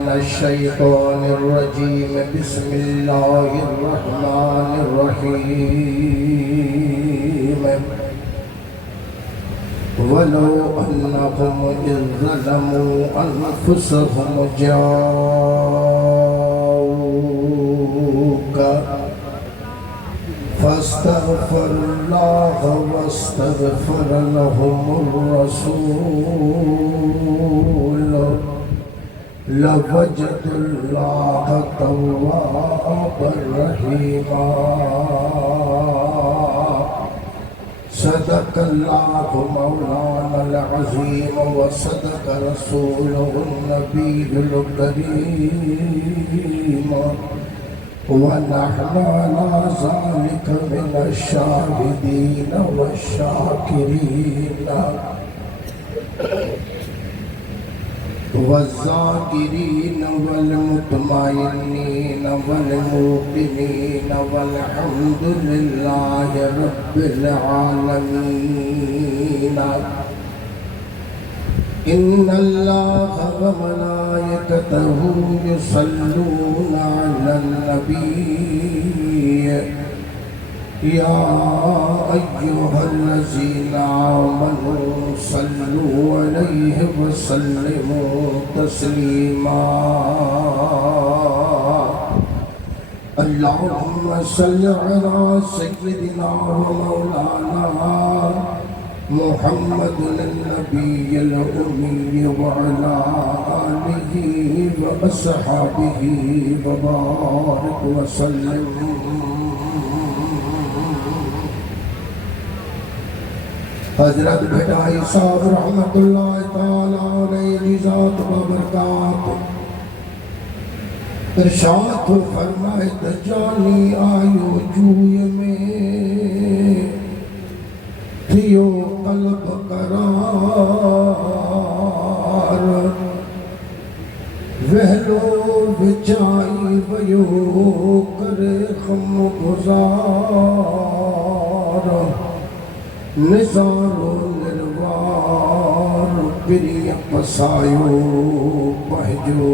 الشيطان الرجيم بسم الله الرحمن الرحيم ولو أنهم إذ ظلموا أنفسهم جاءوك فاستغفروا الله واستغفر لهم الرسول لوجدوا الله توابا رحيما صدق الله مولانا العظيم وصدق رسوله النبي الكريم ونحن على ذلك من الشاهدين والشاكرين والذاكرين والمطمئنين والموقنين والحمد لله رب العالمين إن الله وملائكته يصلون على النبي يا أيها الذين آمنوا صلوا عليه وسلموا تسليما اللهم صل على سيدنا ومولانا محمد النبي الأمي وعلى آله وأصحابه وبارك وسلم हजरत बेटाई साहब रहमतुल्लाह ताला अलैहि ज़ात व बरकात इरशाद फरमाए दजानी आयो जूय में थियो कल्ब करार वहलो विचाई वयो करे खम गुजार निज़ारो निर्वार प्रिय पसायो पहजो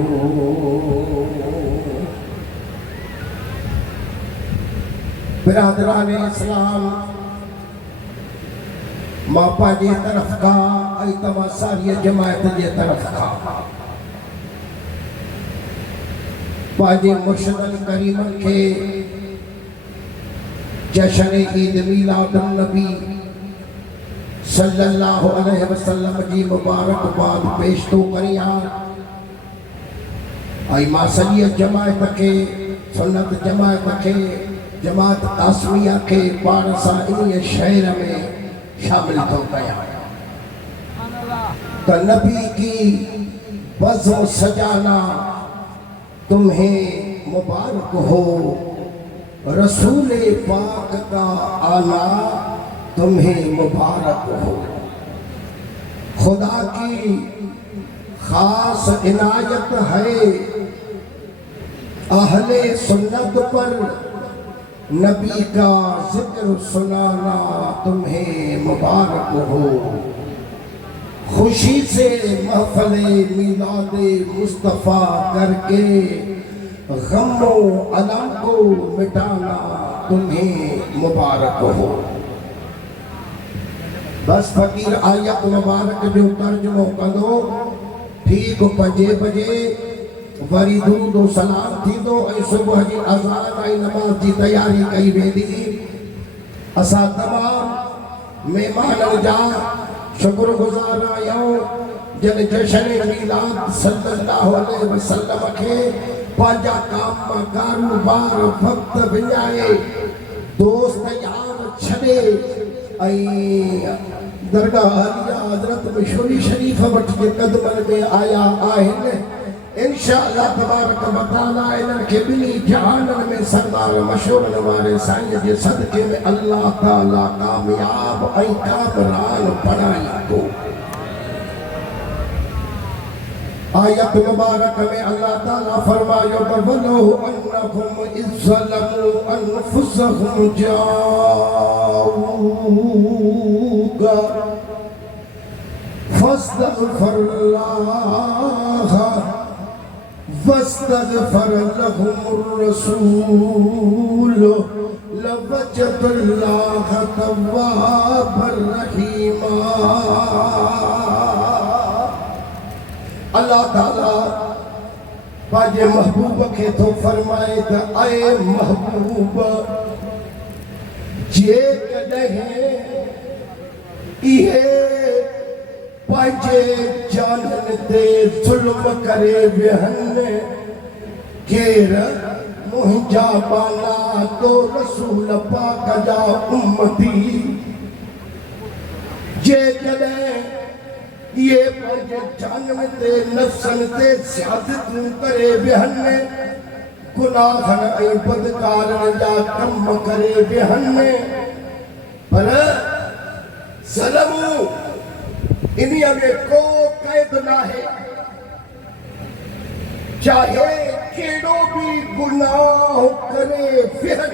बिरादरान इस्लाम मापा जे तरफ का आई तवा सारी जमायत जे तरफ का पाजे मुर्शिद करीम के जश्न ईद मिलाद नबी सल्लल्लाहु अलैहि वसल्लम जी मुबारकबाद पेश तो करिया आई मासलियत जमायत के सुन्नत जमायत के जमात आसमिया के पारसा इन शहर में शामिल तो कया तो नबी की बज़ो सजाना तुम्हें मुबारक हो रसूल पाक का आना तुम्हें मुबारक हो खुदा की खास इनायत है अहले सुन्नत पर नबी का जिक्र सुनाना तुम्हें मुबारक हो खुशी से महफले मिलादे मुस्तफ़ा करके गमो अलम को मिटाना तुम्हें मुबारक हो बस फकीर आयत मुबारक जो तर्जुमो कंदो ठीक 5 बजे वरी दूदो सलाम थींदो ऐं सुबुह जी अज़ान ऐं नमाज़ जी तयारी कई वेंदी असां तमाम मेहमाननि जा शुक्रगुज़ार आहियूं जन जश्न मीलाद सल्लल्लाहु अलैहि वसल्लम खे पंहिंजा कम कारोबार वक्त विञाए दोस्त यार छॾे ऐं दरगाह आलिया हज़रत मशहूरी शरीफ वटि जे क़दमनि में आया आहिनि इंशाअल्लाह तबारक व तआला इन्हनि खे ॿिन्ही जहाननि में सरदार मशहूरनि वारे साईं जे सदके में अल्लाह ताला कामयाब ऐं कामरान बणाईंदो आयत मुबारक में अल्लाह ताला फरमायो वलो अन्नहुम इज़्ज़लमू अनफुसहुम जाऊगा फस्तग़फिरुल्लाह फस्तगफर लहुमुर रसूल लवजदुल्लाह तव्वाबर रहीमा। अल्लाह ताला पाजे महबूब के तो फरमाए त आए महबूब जे कदे इहे पाजे जानन ते जुल्म करे बेहन केर मुंहिंजा बाला तो रसूल पाक जा उम्मती जे कदे ये पाजे जानन ते नफ्सन ते ज़्यादत करे बेहन गुनाहन ऐं बदकारन जा कम करे बेहन पर ज़ल्मु इन्हीअ में को क़ैद नाहे चाहे केड़ो भी गुनाह करे बेहन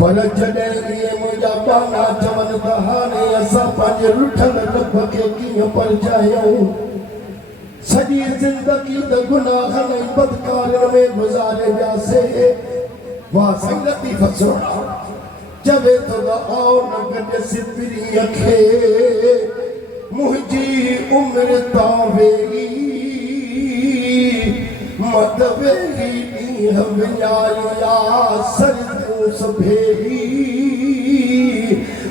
पर जॾहिं इहे मुंहिंजा बाला चवनि त हाणे असां पंहिंजे रुठल रब खे कीअं परचायूं सॼी ज़िंदगी त गुनाहनि ऐं बदकारनि में गुज़ारींदासीं वाह साईं लतीफ़ सुहिणा चवे थो त आओ न गॾु सिपरीअ खे मुंहिंजी उमिरि तां वेही मत वेही ॾींहं विञाया सर्दियूं सभेरी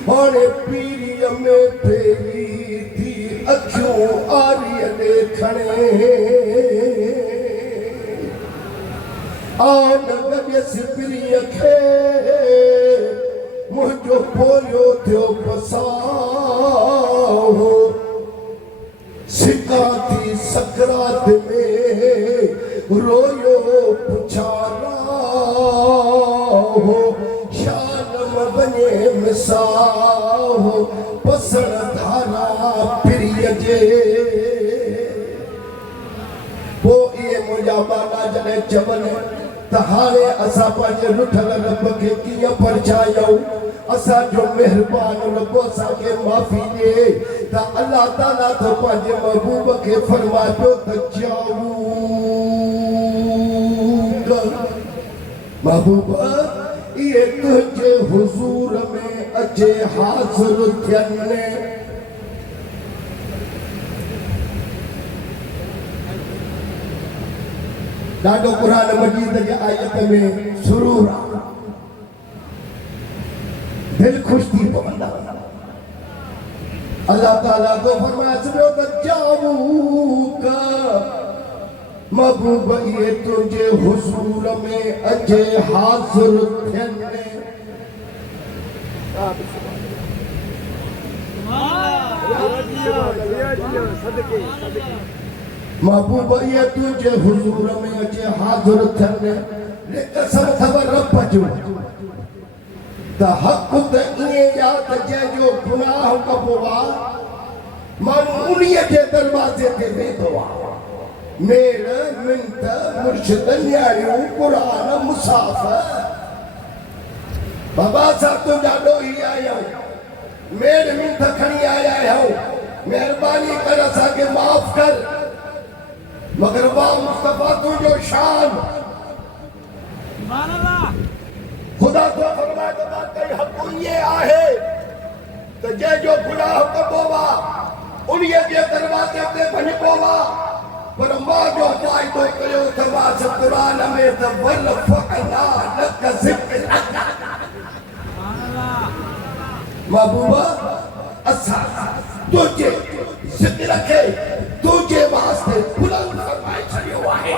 हाणे पीरीअ में फेरी थी अखियूं आरीअ ॾे खणे आन गॾु सिपरीअ खे मुंहिंजो पोलियो थियो पसाओ सिका थी सकरात में रोयो पुछारा शान बने मिसाओ पसण धारा प्रिय जे वो ये मुंहिंजा बाला जॾहिं चवनि त हाणे असां पंहिंजे रुठल रब खे कीअं परचायूं असांजो महिरबान रब असांखे माफ़ी ॾे त अल्लाह ताला तो पंहिंजे महबूब खे फरमाए पियो त महबूब इहे तुंहिंजे हुज़ूर में अचे हाज़िर थियनि ॾाढो क़ुरान मजीद जे आयत में सुरूर दिल खुश थी पवंदा अल्लाह ताला तो फरमाए छॾियो त जाऊका महबूब इहे तुंहिंजे हुज़ूर में अचे हाज़िर थियनि महबूब ये तुझे हुजूर में अचे हाज़िर थियनि कसम अथव रब जो त हक़ त ईअं या त जंहिंजो गुनाह कबो आहे माण्हू उन्हीअ जे दरवाज़े ते वेंदो आहे मेड़ मिंत मुर्शिद न्याणियूं क़ुरान मुसाफ़ बाबा साहब तुंहिंजा ॾोही आया आहियूं मेड़ मिंत खणी आया आहियूं महिरबानी कर असांखे माफ़ कर मगर वाह मुस्तफा तुझो शान खुदा तो फरमाए तो बात कई हक़ ये आहे तो जे जो गुनाह कबो वा उन्हीअ जे दरवाज़े ते वञिबो वा पर मां जो वाइदो कयो अथवा क़ुरान में त वल फअना लक ज़िक्र महबूबा असां तुझे ज़िक्र खे तुझे वास्ते बुलंद फरमाए छॾियो आहे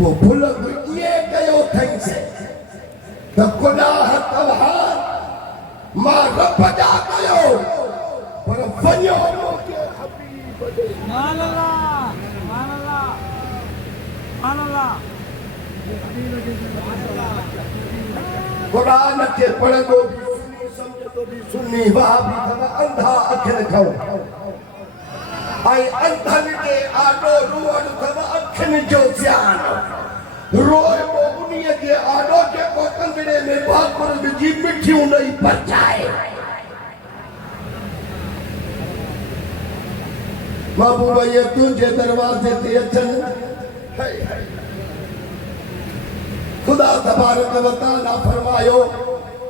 वो बुलंद ये कयो अथई से त गुनाह तव्हां मां रब जा कयो पर वञो मुंहिंजे हबीब ॾे कुरान के पढ़ंदो भी सुनी समझंदो भी सुनी वाह भी थवा अंधा अखियुनि खां ऐं अंधनि खे आॾो रुअण अथव अखियुनि जो ध्यान रोए पोइ उन्हीअ खे आॾो जेको कंदड़े में भाकुर विझी मिठियूं ॾेई परचाए महबूबा ये तुझे दरवाजे ते अचन खुदा तबारक व तआला फरमायो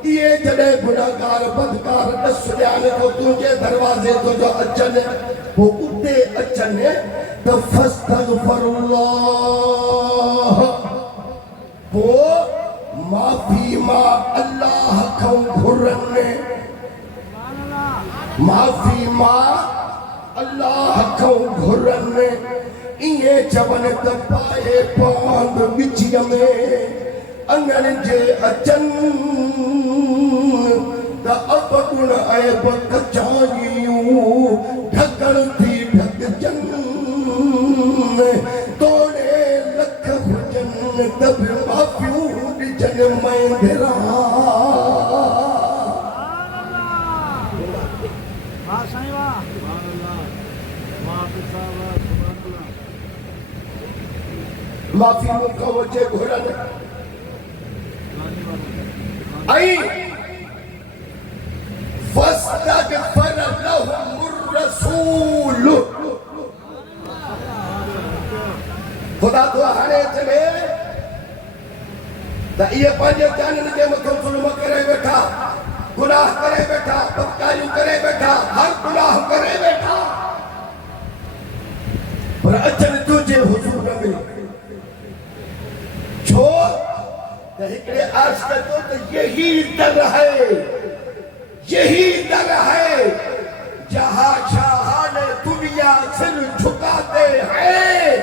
ये जड़े गुनाहगार बदकार दसयान को तुझे दरवाजे तो जो अचन वो उते अचन तो फस्तगफिरुल्लाह वो माफी मा अल्लाह को घुरने माफी मा अल्लाह को घुरने इए चवन त पाए पांद बिचिया में अंगन जे अचन द अपगुण ऐब कचायूं ढकण थी ढक जन तोड़े लख हुजन तब माफियूं ॾिजन महिंद्रा माफी मुका वचे घुरन आई फस्तगफर लहुमुर रसूल खुदा तो हाणे चले त ये पंहिंजे जानन के मथां ज़ुल्म करे वेठा गुनाह करे वेठा बदकारियूं करे वेठा हर गुनाह करे वेठा पर अचन तुझे हुजूर में छो एकड़े अर्ज कयो तो यही दर है जहां शाहान दुनिया सिर झुकाते हैं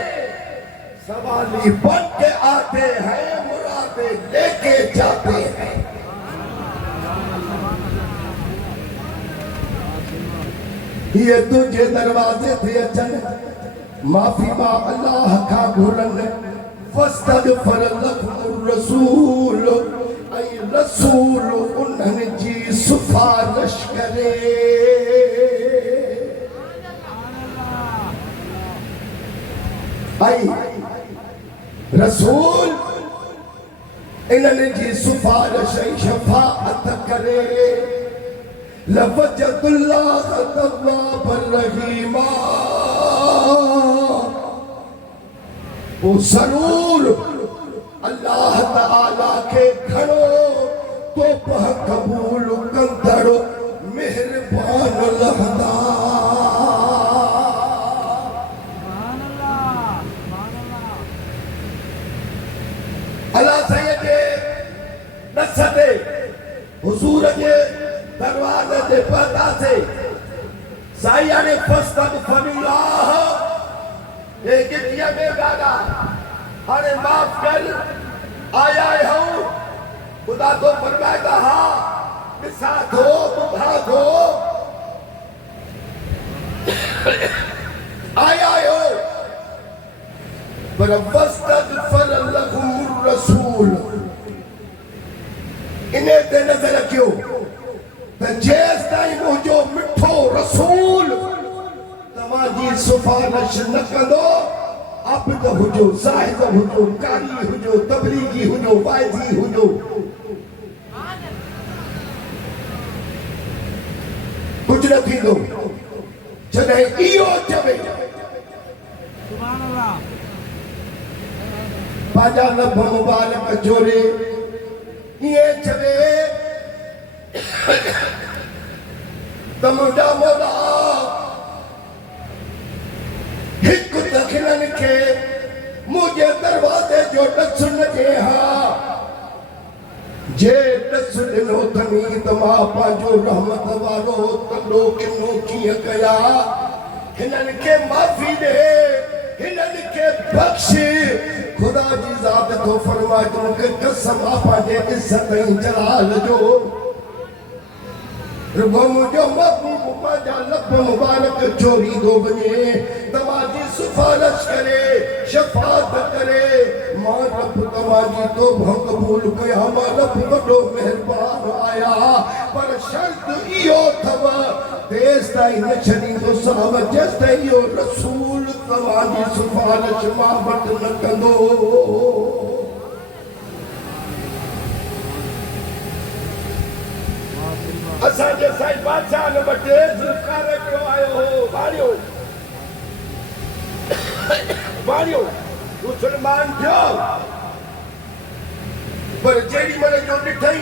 सवाली बन के आते हैं मुरादे लेके जाते हैं ये तुझे दरवाजे थे अचन माफी मा अल्लाह का घुरन फस्तगफर लहुमुर रसूल ऐ रसूल उन्हनि जी सिफारिश करे ऐ रसूल इन्हनि जी सिफारिश ऐं शफाअत करे लवजदुल्लाह तव्वाबर रहीमा वो जरूर अल्लाह ताला के खड़ो तो पह कबूल कंदड़ो मेहरबान लहदा अल्लाह सैयदे नसते हुजूर के दरवाजे ते पता से साईं ने फस्तगफिरुल्लाह ये गिटिया में गाना अरे माफ कर आया हूँ खुदा तो फरमाएगा हाँ मिसा दो बुधा दो आया हो पर फस्तगफर लहुमुर रसूल इन्हें ते नजर रखियो त जेस ताईं मुंहिंजो मिठो रसूल तव्हांजी सिफारिश न कंदो आबिद हुजो ज़ाहिद हुजो कारी हुजो तबलीगी हुजो वाइज़ी हुजो कुछ न थींदो जॾहिं इहो चवे सुभान अल्लाह पंहिंजा लब मुबारक जोड़े इहे चवे त मुंहिंजा मौला हिकु दखिणनि खे मुंहिंजे दरवाज़े जो ॾस न ॾे हा जे ॾस ॾिनो अथनी त मां पंहिंजो रहमत वारो तंडो किनो कीअं कया हिननि खे माफ़ी ॾे हिननि खे बख़्श खुदा जी ज़ात थो फरमाए त मूंखे कसम आहे पंहिंजे इज़त ऐं जलाल जो रुगो मुझो महबूब पंहिंजा लब मुबारक चोरी दो वञे तव्हांजी सिफारिश करे शफ़ाअत करे मां रब तव्हांजी तौबा क़बूल कया मां रब वॾो महिरबान आया पर शर्त इहो अथव तेसि ताईं न छॾींदो साहब जेसि ताईं इहो रसूल तव्हांजी सिफारिश मां वटि न कंदो असांजे साईं बादशाह न वटि ज़ुल्फ़कार हिकिड़ो आयो हो भाड़ियो बाणियो मुसलमान थियो पर जेडी मने जो ॾिठई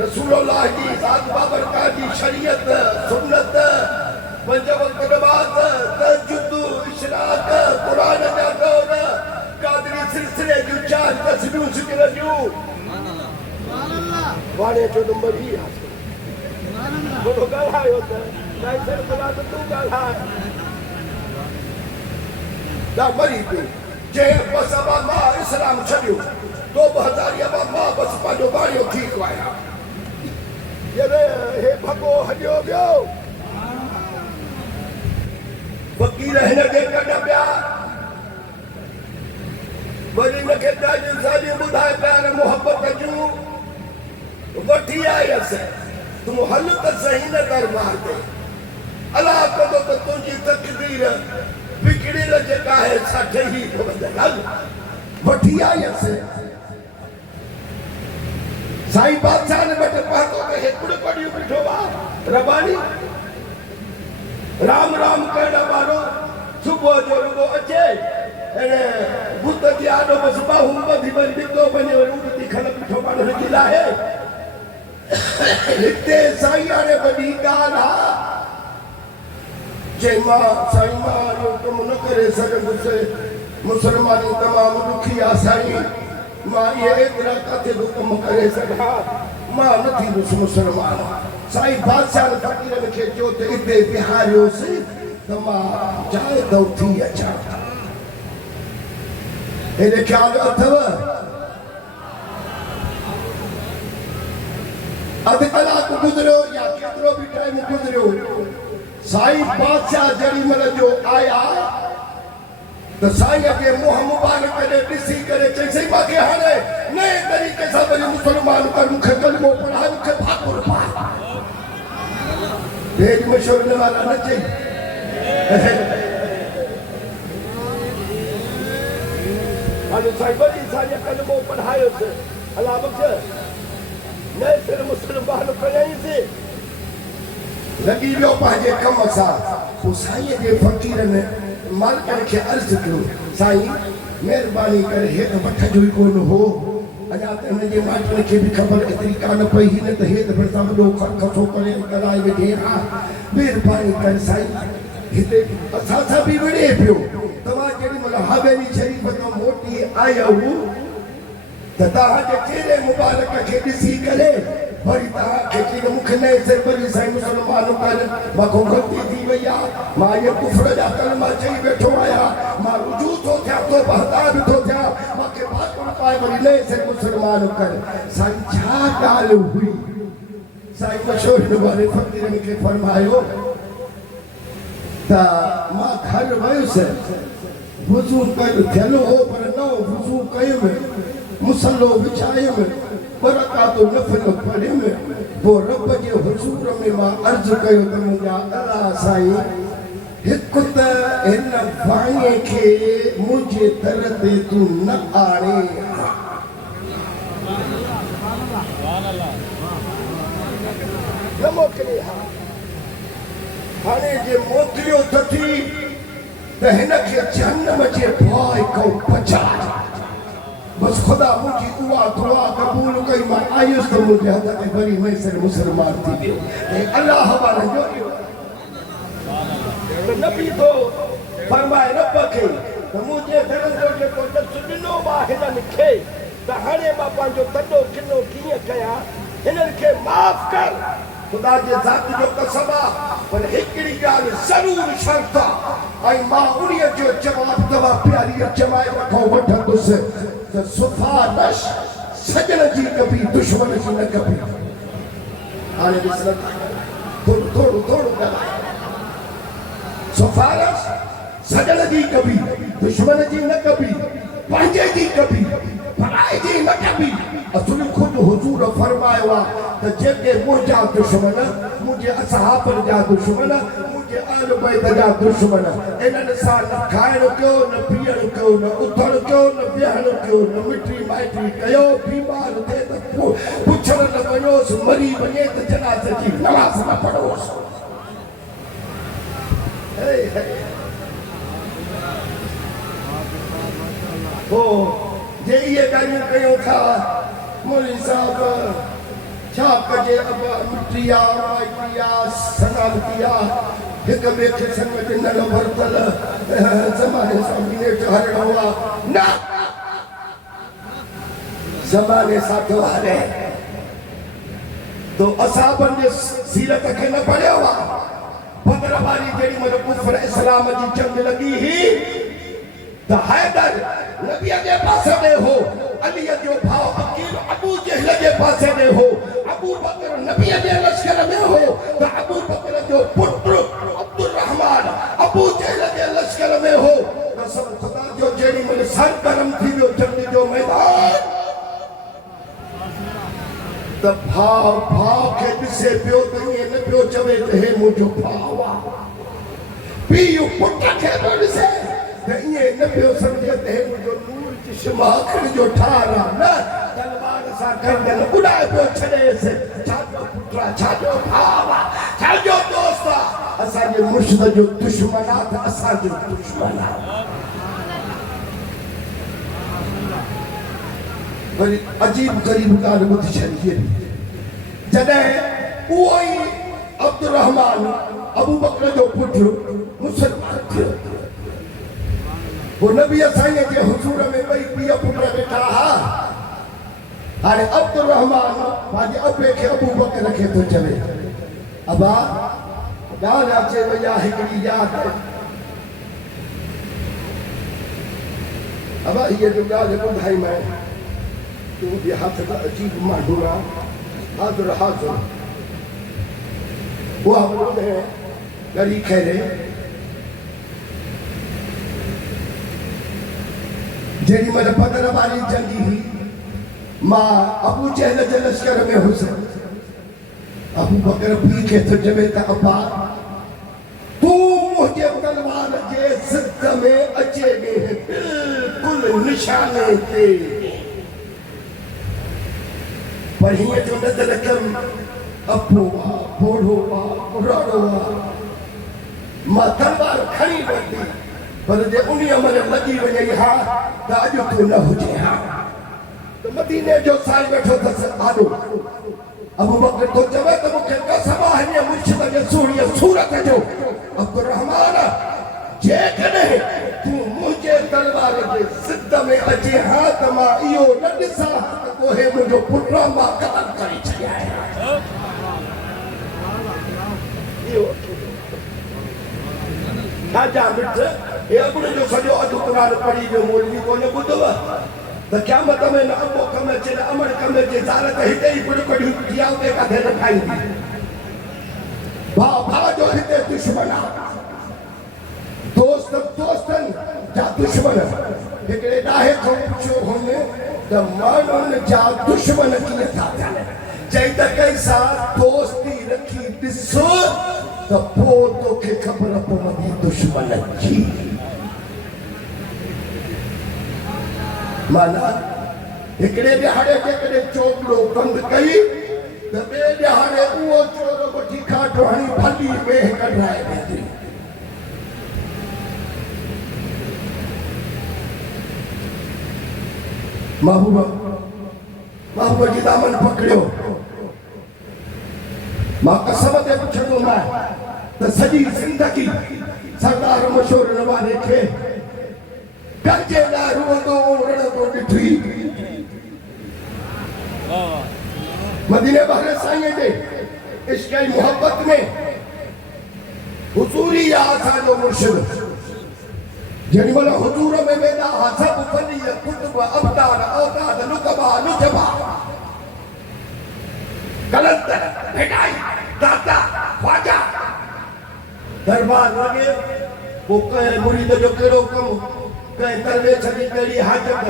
रसूलुल्लाह जी ज़ात बाबरकात जी शरीयत सुन्नत पंज वक्त नमाज तहज्जुद इशराक कुरान जा दौर कादरी सिलसिले जो चार तस्बीहूं ज़िक्र जूं वाणे जो नंबर ही बोलो ॻाल्हायो त काई सर बुला त तूं ॻाल्हाए दा मरी पे जे बस अबा मां इस्लाम छॾियो 2000 अबा मां बस पंहिंजो बाणियो थी आया ये हे भगो हलियो वियो फकीर हिन खे कढ पिया वरी हिनखे ॾाढियूं सारियूं ॿुधाए पिया मोहबत जूं वठी आयसि तूं हल त सही न दरबार ते अलाह कंदो त तुंहिंजी तकदीर बिगड़ियल जेका आहे सा ठही हल वठी आयसि साईं बादशाह ने वटि पहुतो त हिकिड़ो पढ़ियो बीठो आहे रबानी राम राम करण वारो सुबुह जो रुगो अचे अने बुत जी आॾो बसि बाहूं ॿधी वरी ॾिठो वञे वरी उॾती खण बीठो माण्हू हिनजी लाहे हिते साईं हाणे वॾी ॻाल्हि आहे चई मां साईं मां इहो कमु न करे सघंदुसि मुसलमानी तमामु ॾुखी आहे साईं मां इहे एतिरा किथे बि कमु करे सघां मां न थींदुसि मुसलमान साईं बादशाह फ़क़ीरनि खे चयो त हिते बिहारियोसि त मां जाइ थो थी अचां हेॾे ख़्यालु अथव अधु कलाकु गुज़रियो या केतिरो बि टाइम गुज़रियो साईं बादशाह जेॾीमहिल जो आया त साईं खे मुंहुं मुबारक ॾे ॾिसी करे चईं मूंखे हाणे नए तरीक़े सां वरी मुसलमान कर मूंखे कलमो पढ़ाए मूंखे भाकुर पाए भेज मशहूर न वारा न चई हाणे साईं वरी साईं कलमो पढ़ायोसि अलाह बख़्श नए सिर मुसलमान कयाईंसि लॻी वियो पंहिंजे कम सां पोइ साईं जे फ़क़ीरनि मालिकनि खे अर्ज़ु कयो साईं महिरबानी करे हेठि वठ जो ई कोन हो अञा त हिनजे माइटनि खे बि ख़बर एतिरी कान पई हिन त हेठि भरिसां वॾो खसो करे कराए वेठे हा महिरबानी करे साईं हिते असां सां बि विड़े पियो तव्हां जेॾीमहिल हवेली शरीफ़ खां मोटी आया हो त तव्हांजे चेहरे मुबारक खे ॾिसी करे वरी तव्हांखे चई मूंखे नए सिर वरी साईं मुसलमान कर मूंखां ग़लती थी वई आहे मां इहे कुफर जा कलमा चई वेठो आहियां मां रुजू थो थियां तो बहता बि थो थियां मूंखे भाकुर पाए वरी नए सिर मुसलमान कर साईं छा ॻाल्हि हुई साईं मशहूर वारे फ़क़ीरनि खे फरमायो त मां घर वियुसि वुज़ू कयो थियलु हो पर न वुज़ू कयुमि मुसलो विछायुमि बरकातो नफ़ल पढ़ियुमि पोइ रब जे हुज़ूर में मां अर्ज़ु कयो त मुंहिंजा अलाह साईं हिकु त हिन वाणीअ खे मुंहिंजे दर ते तूं न आणे न मोकिले हाणे जे मोकिलियो अथई त हिनखे जहन्नम जे भोए खां बचाए बस खुदा मुझी दुआ दुआ कबूल कई मां आयुस तो मुझे हद ते वरी मैं सर मुसलमान थी वियो ए अल्लाह हवाले जो तो नबी तो फरमाए रब के तो मुझे दरजो के तो सुनो मा हिनन के त हाणे मां पंहिंजो तॾो किनो कीअं कया हिनन के माफ़ कर खुदा जे ज़ात जो कसम पर हिकड़ी ॻाल्हि ज़रूर शर्त आई मां उन्हीअ जो जवाब दवा प्यारी जमाए रखो वठंदुसि त सिफ़ारिश सजण जी कबी दुश्मन जी न कबी हाणे ॾिसो थोरो ॻाल्हाए सिफ़ारिश सजण जी कबी दुश्मन जी न कबी पंहिंजे जी कबी पराए जी न कबी असुल खुद हुजूर फरमायो आहे त जेके मुंहिंजा दुश्मन मुंहिंजे असहाबनि जा दुश्मन मुंहिंजे आल बैत जा दुश्मन इन्हनि सां न खाइणु कयो न पीअणु कयो न उथणु कयो न विहणु कयो न मिटी माइटी कयो बीमार थिए त पुछणु न वञोसि मरी वञे त जनाज़े जी नमाज़ न पढ़ोसि हो जे ये ॻाल्हियूं कयूं था मौलवी साहब छा कजे अब मिटिया माइटिया सलामतिया हिक ॿिए खे संग ॾिनल वरतल ज़माने सां मीने जो हलणो आहे न ज़माने सां थो हले तो असाबनि जे सीरत खे न पढ़ियो आहे बदर वारी जेॾी महिल कुफर इस्लाम जी जंग लॻी हुई त हैदर नबीअ जे पासे में हो अलीअ जो भाउ अकील अबू जहल जे पासे में हो अबू बकर नबीअ जे लश्कर में हो त अबू बकर जो पुत्र अब्दुल रहमान अबू जहल जे लश्कर में हो कसम खुदा जो जेॾी महिल सरगर्म थी वियो जंग जो मैदान त भाउ खे ॾिसे पियो त ईअं न पियो चवे त हे मुंहिंजो भाउ आहे पीउ पुट खे थो ॾिसे त ईअं न पियो सम्झे त हे मुंहिंजो नूर चश्मा अखियुनि जो ठार आहे न तलवार सां गर्दन उॾाए पियो छॾेसि छाजो पुट आहे छाजो भाउ आहे छाजो दोस्त आहे असांजे मुर्शिद जो दुश्मन आहे त असांजो दुश्मन आहे वरी अजीब गरीब ॻाल्हि ॿुधी छॾी जॾहिं उहो ई अब्दुल रहमान अबू बकर जो पुटु मुसलमान थियो पोइ नबी साईं जे हुज़ूर में ॿई पीउ पुट वेठा हा हाणे अब्दुल रहमान पंहिंजे अबे खे अबू बकर खे थो चवे अबा ॻाल्हि अचे वई आहे हिकिड़ी यादि अबा हीअ जो ॻाल्हि ॿुधाईमांइ तू भी हाथ का अजीब मांडूरा हाजुर हाजुर वो हम लोग हैं गरी खेरे जेडी मन बदर वाली जंगी हुई मां अबू जहल जे लश्कर में हुसैन अबू बकर पी के तो जमे त अब्बा तू मुझे तलवार जे सिद्ध में अचे गए बिल्कुल निशाने ते पर हीअं जो नज़र कम अबो आहे बोढ़ो आहे बुढ़ाड़ो आहे मां तलवार खणी वरिती पर जे उन्हीअ महिल लॻी वञे हा त अॼु तूं न हुजे हा त मदीने जो साईं वेठो अथसि आॾो अबू बकर थो चवे त मूंखे कसम आहे हिन मुर्शिद जे सुहिणीअ सूरत जो अब्दुल रहमान जेकॾहिं तूं मुंहिंजे तलवार जे सिद्ध में अचे हा त मां इहो न ॾिसां त को हे मुंहिंजो पुटु मां क़तल करे छॾिया छा मिट हे अॻुणे जो सॼो अधु क़ुरान पढ़ी वियो मौलवी कोन ॿुधव त क़यामत में न अबो कम अचे न अमर कम अचे ज़ाल त हिते ई बुड़कड़ियूं थिया उते किथे न खाईंदी भाउ जो हिते दुश्मन आहे दोस्त दोस्तन जा दुश्मन हिकिड़े ॾाहे खां पुछियो हुन त माण्हुनि जा दुश्मन कीअं था थियनि चई त कंहिंसां दोस्ती रखी ॾिसो त पोइ तोखे ख़बर पवंदी दुश्मन जी माना हिकिड़े ॾिहाड़े जेकॾहिं चोपड़ो बंदि कई त ॿिए ॾिहाड़े उहो चोर वठी काठो हणी फली में कढाए वेंदी महबूब जी दामन पकड़ियो मां कसम ते पुछंदोमांइ त सॼी ज़िंदगी सरदार मशहूर नवाज़े खे कर्जे लाइ रुअंदो रड़ंदो ॾिठी मदीने वारे साईं जे इश्क़ ऐं मोहब्बत में हुज़ूरी आहे असांजो मुर्शिद जेॾी महिल हुज़ूर में वेंदा हुआ सभु फली कुतुब अबदार औताद नुकबा नुजबा कलंदर भेटाई दाता ख्वाजा दरबार लॻे पोइ कंहिं मुरीद जो कहिड़ो कमु कंहिं दरवेश जी कहिड़ी हाजत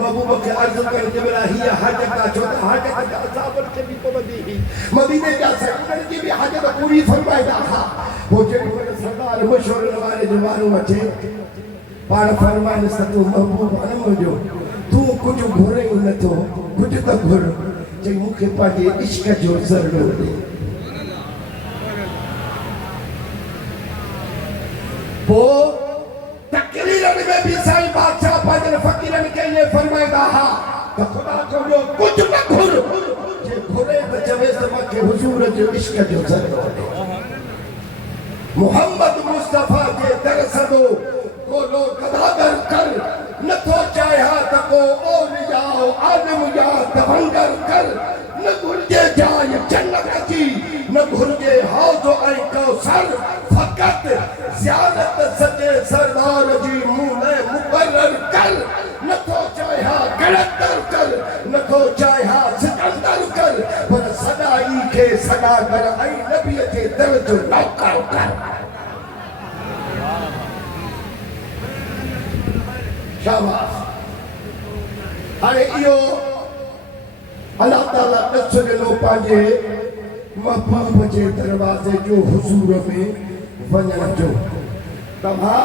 महबूब खे अर्ज़ु कनि जे महिल हीअ हाजत आहे छो त हाजत असाबनि खे बि पवंदी हुई मदीने जा साईं उन्हनि जी बि हाजत पूरी फरमाईंदा हुआ पोइ जेॾी महिल सरदार मशहूर वारे जो वारो अचे पाण फरमाइनि त तूं महबूब आहे मुंहिंजो तूं कुझु घुरे ई नथो कुझु त घुर चई मूंखे पंहिंजे इश्क जो ज़रियो ॾे पोइ तकरीरनि में बि साईं बादशाह पाजन फकीरन के ये फरमाइदा हा तो खुदा को जो कुछ न घुर जे घुरे तो जवे समा के हुजूर जो इश्क जो जरूर मोहम्मद मुस्तफा के दरसदो को लो कदागर कर न तो चाहा तको और जाओ आदम या दवंगर कर न गुरजे जाय जन्नत की न गुरजे हौजो आई कौसर फकत ज़ियारत सजे सरदार जी मुंह में मुकर्रर कर न तो चाहा गलतर कर न तो चाहा सिकंदर कर पर सदाई के सदा कर आई नबी के दर्द नौकर कर शाबाश अरे इहो अल्लाह ताला दस ॾिनो पंहिंजे महबूब जे दरवाज़े जो हुजूर में वञण जो तव्हां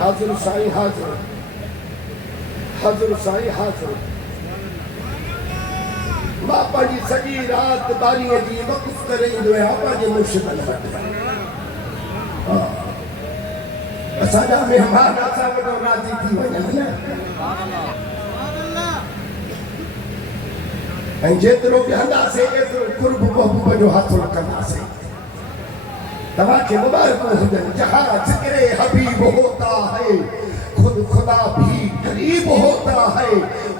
हाज़िर साईं हाज़िर साईं हाज़िर मां पंहिंजी सॼी राति बारीअ जी वक़्फ़ करे ईंदो आहियां पंहिंजे मुर्शिदनि वटि असांजा महिमान असां वटि राज़ी थी वञनि न ऐं जेतिरो बि हलंदासीं एतिरो क़ुर्ब महबूब जो हासिल कंदासीं तव्हांखे मुबारक हुजनि जहां ज़िक्र हबीब होता है खुद खुदा भी करीब होता है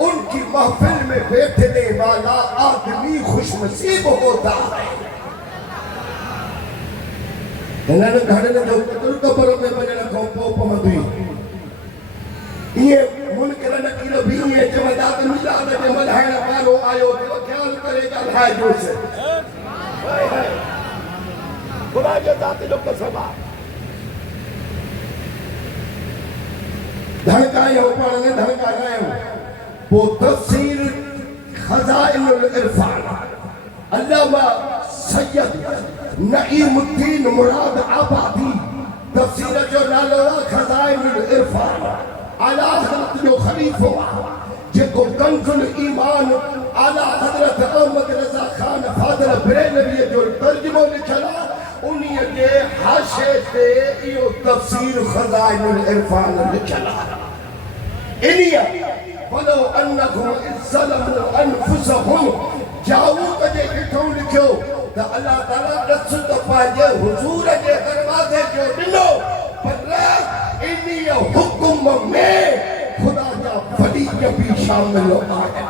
उनकी महफिल में बैठने वाला आदमी खुशनसीब होता है इन्हनि घरनि जो कब्र में वञण खां पोइ पवंदी इएं मुनकर नकीर बि इएं चवंदा त मिलाद जे मल्हाइण वारो आयो त ख़्याल करे ॻाल्हाइजोसि खुदा जे ज़ात जो कसम आहे धड़कायो पढ़ने धड़कायो वो तफसीर खजाइनुल इरफान अल्लामा सैयद नईमुद्दीन मुराद आबादी तफसीर जो नालो खजाइनुल इरफान आला हजरत जो खलीफो जेको कंजुल ईमान आला हजरत अहमद रजा खान फादर बरेलवी जो तर्जुमो लिखला उन्हीं के हाशे ते इहो तफसीर खजाइनुल इरफान लिखला इनिया वलो अन्नहुम इज़्ज़लमु अनफुसहुम जाऊ कजे किथों लिखियो त अल्लाह ताला दस दफ़ा जे हुजूर जे दरवाज़े जो ॾिनो पर इनिया हुक्म में खुदा जा वली भी शामिल आहे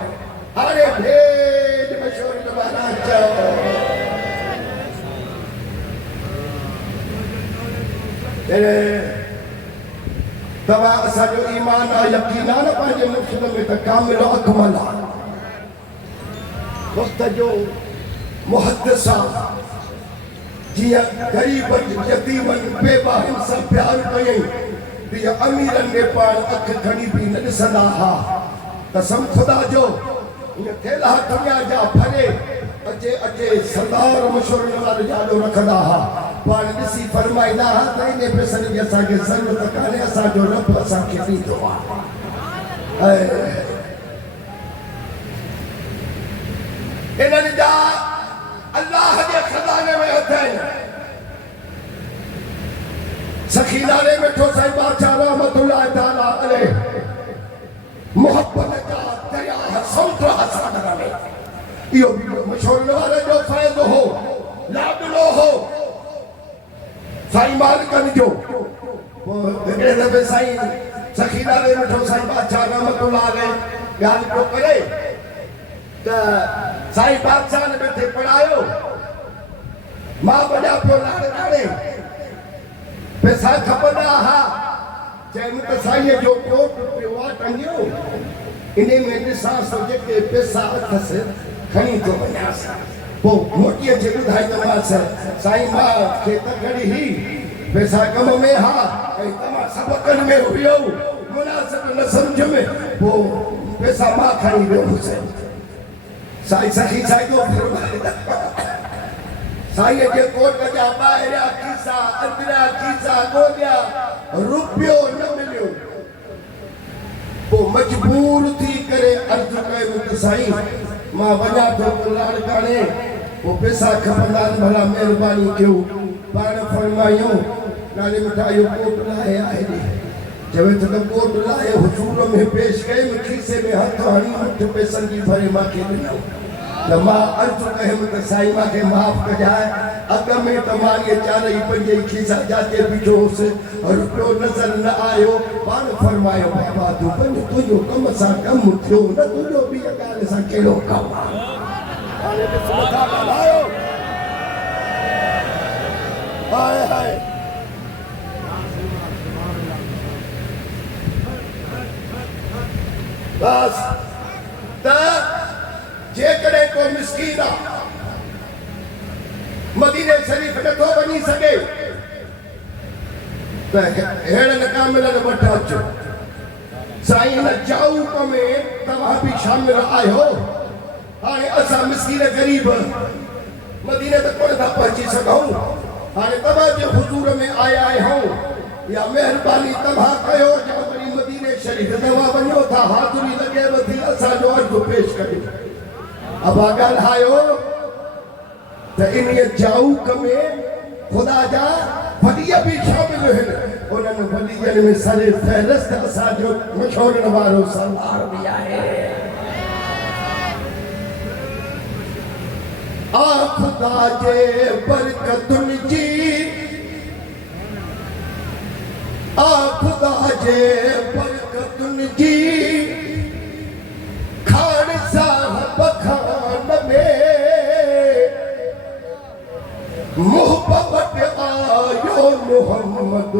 अरे भेद मशहूर नवाना चओ तवा असांजो ईमान आहे यकीन आहे न पंहिंजे मुर्शिद में त कामिल अकमल आहे वक़्त जो मुहद्दिस आहे जीअं ग़रीबनि यतीमनि बेवाहिनि सां प्यार कयईं तीअं अमीरनि में पाण अखि खणी बि न ॾिसंदा हुआ कसम ख़ुदा जो ईअं थेला दुनिया जा भरे अचे अचे सरदार मशहूर नवाज़ जाॾो रखंदा हुआ पाण ॾिसी फरमाईंदा हुआ त इन पैसनि जी असांखे ज़रूरत कान्हे असांजो रब असांखे ॾींदो आहे इन्हनि जा अल्लाह जे खज़ाने में हथ आहिनि सखीनारे में ठो साईं बादशाह रहमतुल्लाह ताला अलैह मोहब्बत जा दरिया समुंद्र हसानर में इहो मशहूर नवाज़ जो फैज़ हो लाडलो हो साईं मालिकनि जो हिकिड़े दफ़े साईं सखीनारे में ठो साईं बादशाह रहमतुल्लाह अलैह ॻाल्हि पियो करे त साईं बादशाह ने थे पढ़ायो मां वॾा पियो लाड़े पैसा खपंदा हा चए मूंखे साईं जो कोट पियो आहे टंगियो इन में ॾिसां सो जेके पैसा अथसि खणी थो वञासि पोइ मोटी अचे ॿुधाईंदोमांसि साईं मां खे तकड़ी ही पैसा कम में हा ऐं तमामु सबक़नि में हुयो मुनासिब न सम्झ में पोइ पैसा मां खणी वियो हुउसि साईं सखी साईं जो फरमाईंदा साईं जे कोट जा ॿाहिरिया खीसा अंदरिया खीसा ॻोल्हिया रुपयो न मिलियो पोइ मजबूर थी करे अर्ज कए मुत साईं मां वञा थो लाड़काणे वो पैसा खपंदा भला महिरबानी कयो पाण फरमायूं नाले मिठा यो कोट लाए आहे चवे तो कोट लाए हुजूर में पेश कए खीसे में हथ हणी मुठ पैसन की भरे मां के ॾिनो त मां अर्ज कए मुत साईं मां के माफ कजाए अग में तमारी चार ही पंजे खीसा जाते बिठोस रुपयो नजर न आयो पाण फरमायो बाबा तू बन तुझो कम सा कम थियो न तुझो भी अकाल सा केड़ो कम हाय सुमता ॻाल्हायो हाय हाय बस त जेकॾहिं को मिस्कीन आहे मदीने शरीफ नथो वञी सघे त अहिड़े कामिलनि वटि अचो साईं हिन जाऊक में तव्हां बि शामिल आहियो हाणे असां मिस्कीन ग़रीब मदीने त कोन था पहुची सघूं हाणे तव्हां जे हुजूर में आया आहियूं या महिरबानी तव्हां कयो जो वरी मदीने शरीफ तव्हां वञो था हाज़ुरी लॻेव थी असांजो अर्ज़ पेश कयो अब ॻाल्हायो त इन जाऊक में खुदा जा वली भी शामिल आहिनि उन्हनि वलियनि में सरे फ़हरिस्त असांजो मशहूरु वारो सरदार बि आहे आ खुदा जे बरकतुनि जी आ खुदा जे बरकतुनि जी खान साहब खान में मोहब्बत आयो मोहम्मद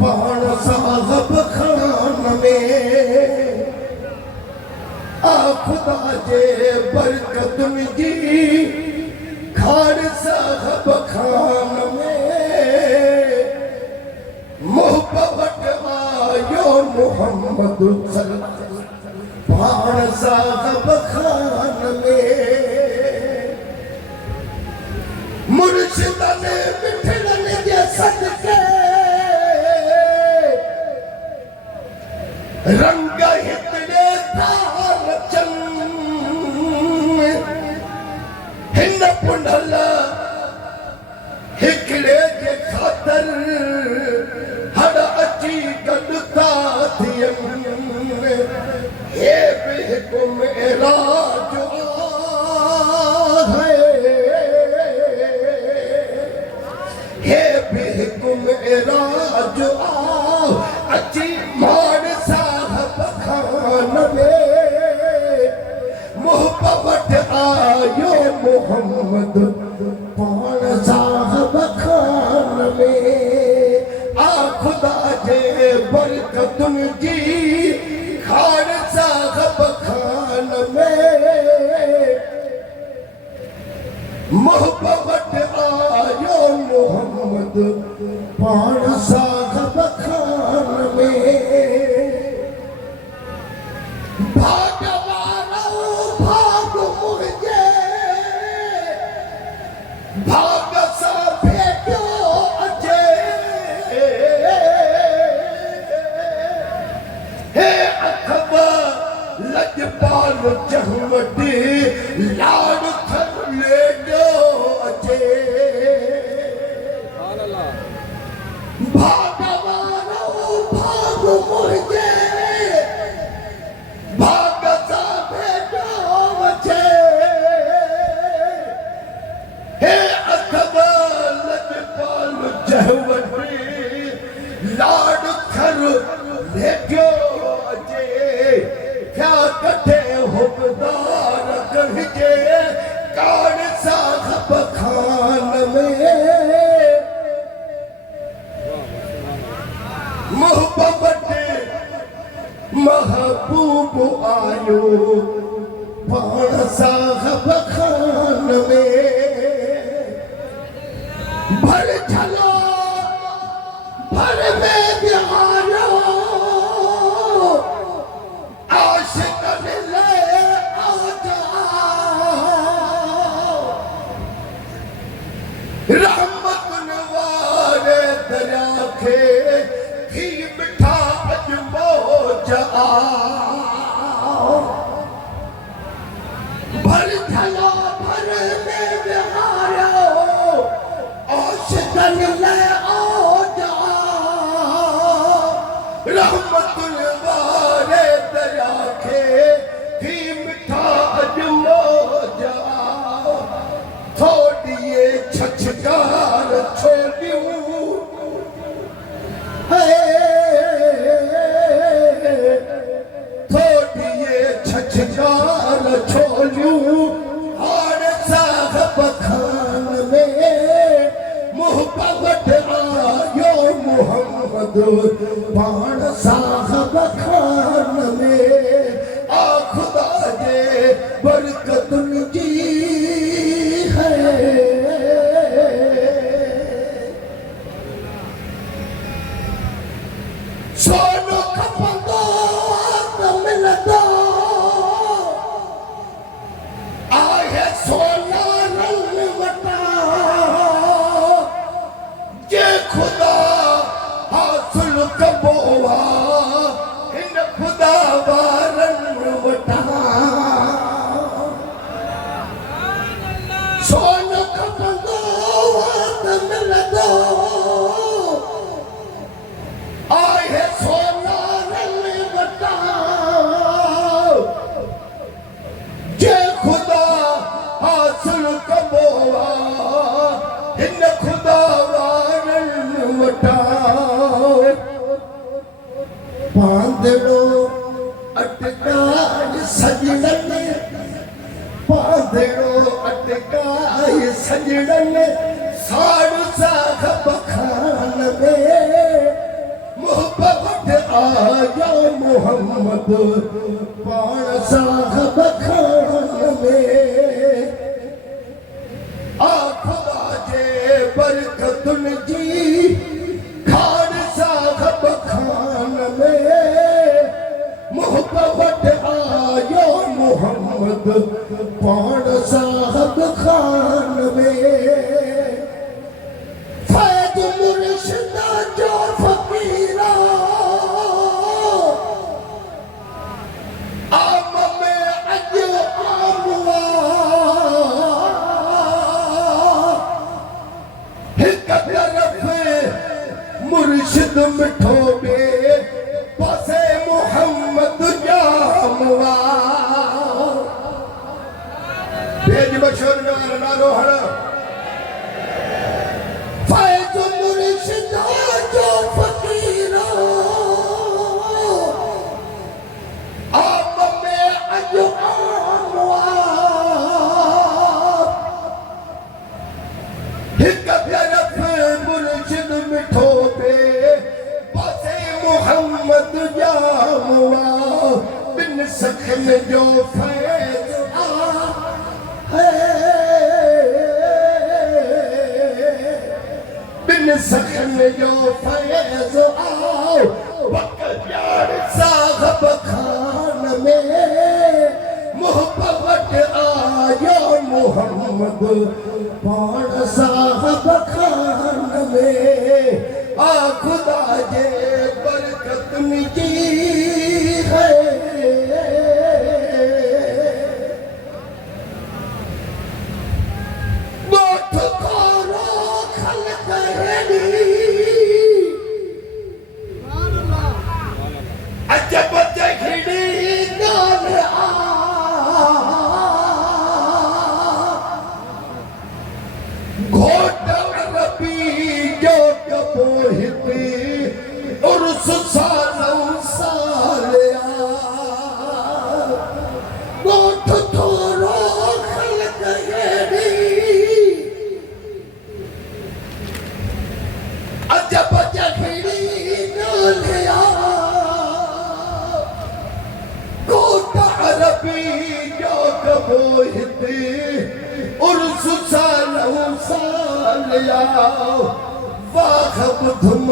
पान साहब खान में आ खुदा जे बरकतुन जी खान साहब खान में मोहब्बत आयो मोहम्मद पान साहब खान में मुर्शिदन मिठड़न जे सदके रंग हितड़े तार चंद हिन पुंडल हिकड़े जे खातर हर अची गॾता थियनि हे बि हिकु मेराज आहे हे भी हुकुम राज आओ अची मान साहब खान में मोहब्बत आयो मोहम्मद पान साहब खान में आ खुदा जे बरकतुन जी खान साहब खान में मोहब्बत आयो मोहम्मद पान साहब खान में भागवारो भाग मुझे भाग सा भेटो अचे हे अखबा लजपाल जहमती लाड थर ले दो अचे भागवारो भाग मुझे भाग सा भेटो अचे हे अखबा लजपाल जहमती लाड थर ले दो अचे क्या कथे हुबदार कहजे कान साहब खान में मोहब्बत महबूब आयो पान साहब खान में भर झलो भर में बिहारो आशिकन ले आ जाओ रहमत नवारे दरिया खे थी मिठा अजमो जाओ चलन ले आओ जा रहमतुल वारे दया के थी मिठा अजमो जा थोड़ी ये छछकार छोड़ियूं थोड़ी ये छछकार छोड़ियूं और साहब खान में मोहब्बत आयो मोहम्मद पाण साहब खान में आ खुदा जे बरकत जी है सोनो खपंदो त मिलंदो आहे सोना रंग वटा जे खुदा हासिल कबो हिन खुदा वारन वटा सोनो खपंदो त मिलंदो आहे सोना रंग वटा जे खुदा हासिल कबो हिन खुदा वारन वटा पांदड़ो अटकाय सजड़न पांदड़ो अटकाय सजड़न साड़ साहब खान में मोहब्बत आया मोहम्मद पाण साहब खान में आ खुदा जे बरकतुन जी खान साहब खान में मोहब्बत आया मोहम्मद पाण साहब खान में फैज मुर्शिदा जो फकीरा आम में अज आमवा हिक तरफ मुर्शिद मिठो बे पासे मोहम्मद जामवा बेज बशर नारो हर फैज मुर्शिदा जो फकीरा आप में अज आमवा हिक तरफ मुर्शिद मिठो पे पासे मोहम्मद जामवा बिन सखन जो फैज बिन सखन जो फैज आओ बकरियार साहब खान में मोहब्बत आयो मोहम्मद पाण साहब खान में आ खुदा जे बरकत निजी है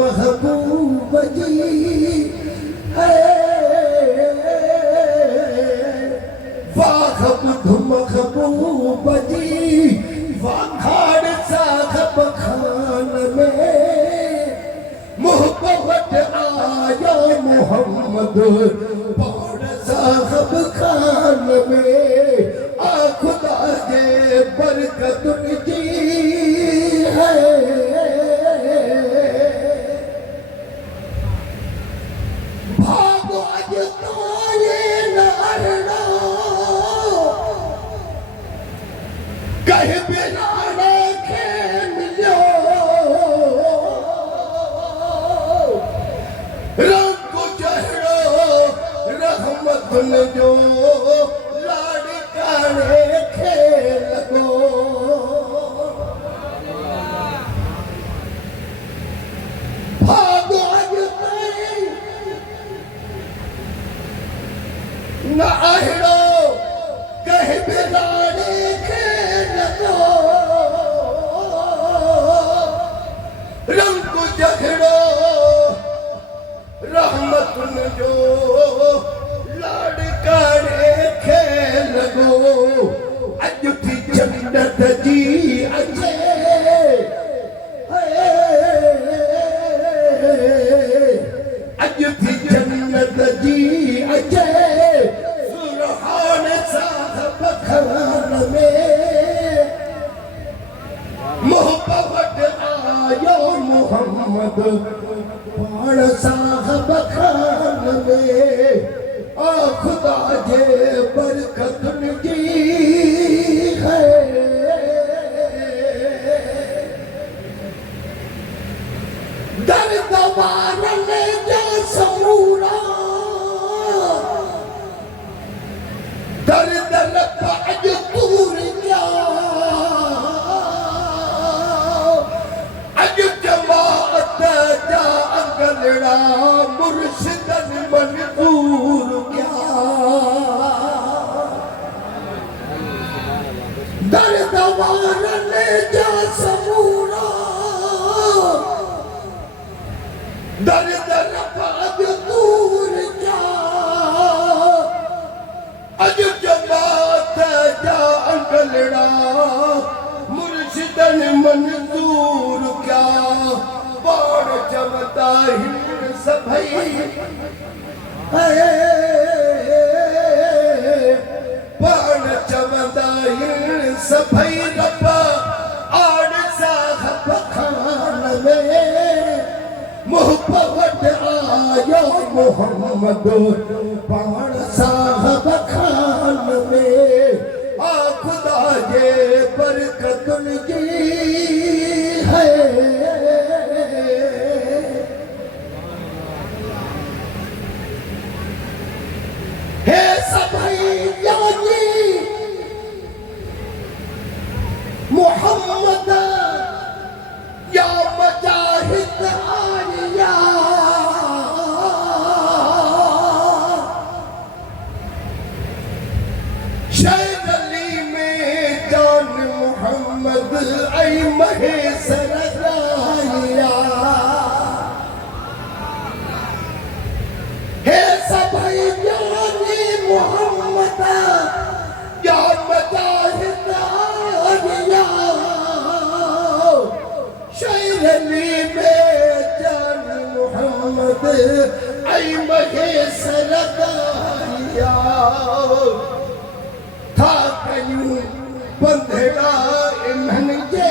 महबूब जी है वाह महबूब जी वाखाड़ साहब खान में मोहब्बत आया मोहम्मद पाण साहब खान में आ खुदा जे बरकत जी है रहमतुन जो लाड़काणे खेल गो भाग अज ताईं न अहिड़ो कंहिं बि लाड़े खे लॻो रंग जहिड़ो रहमतुन जो लाड़काणे खे लॻो अॼु थी जन्नत जी अचे अॼु थी जन्नत जी अचे सुरहान साहब खान में मोहब्बत आयो मोहम्मद पाण साहब खान में आ खुदा जे बरकतुन जी है दर्द वारन जा समूरा दर्द रब अज दूर जा अज जमात जा अंगलड़ा मुर्शिदन मंजूर क्या दर्द वारन जा समूरा दर्द रब अज दूर जा अज जमात जा अंगलड़ा मुर्शिदन मंजूर क्या बाण चमता हिंद सभई बाण चमता हिंद सभई रब आड़ साहब खान में मोहब्बत आयो मोहम्मद पाण साहब खान में आ खुदा जे बरकतुन जी है हे सभई यानी मोहम्मद या मुजाहिद आलिया शैद अली में जान मोहम्मद आई महेसर आलिया हे सभई जानी मोहम्मद या मुजाहिद आलिया शैरली में जान मोहम्मद आई महेसर आलिया था कयूं बंधड़ा इन्हनि जे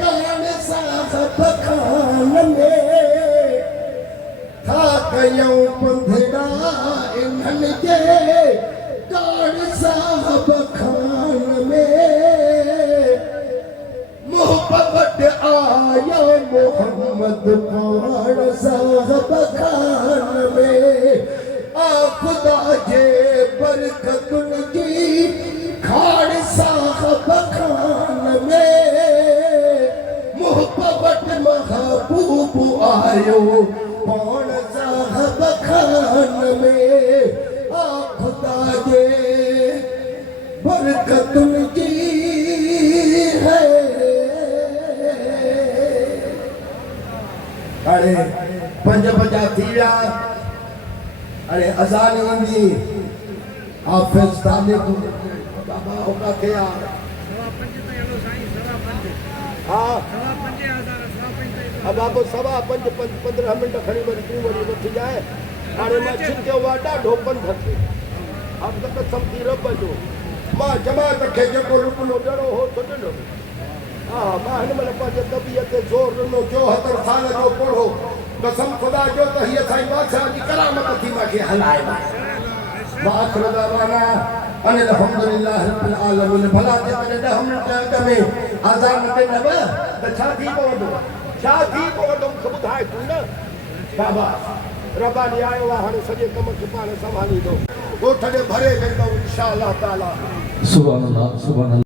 कान साहब खान में था कयूं बंधड़ा इन्हनि जे कान साहब खान में मोहब्बत आयो मोहम्मद पाण साहब खान में आ खुदा जे बरकतुन जी खान साहब खान में मोहब्बत महबूब आयो पाण साहब खान में आ खुदा जे बरकतुन जी है अरे पंज बजा थी विया अरे अज़ान ईंदी हाफ़िज़ तालिब बाबा होका थे यार हाँ अब आप सवा पंज 15 मिनट खड़ी वरी तू वरी उठ जाए अरे मैं छिके वाडा ढोपन थके अब तक समझी रब जो मां जमात के जेको रुकनो डरो हो तो ॾिनो हाँ मां हिन महिल पंहिंजे तबियत ते ज़ोर ॾिनो 74 साल जो पढ़ो कसम खुदा जो त हीअ साईं बादशाह जी करामत थी मूंखे हलाए बाखिर दवाना अनिल अल्हम्दुलिल्लाह रब्बिल आलमीन भला जेकॾहिं 10 मिनट अॻ में आज़ान ते न व त छा थी पवंदो मूंखे ॿुधाए तूं न बाबा रबानी आयो आहे हाणे सॼे कम खे पाण संभालींदो ॻोठ ॾे भरे वेंदो इंशा अल्लाह ताला। सुभान अल्लाह, सुभान अल्लाह।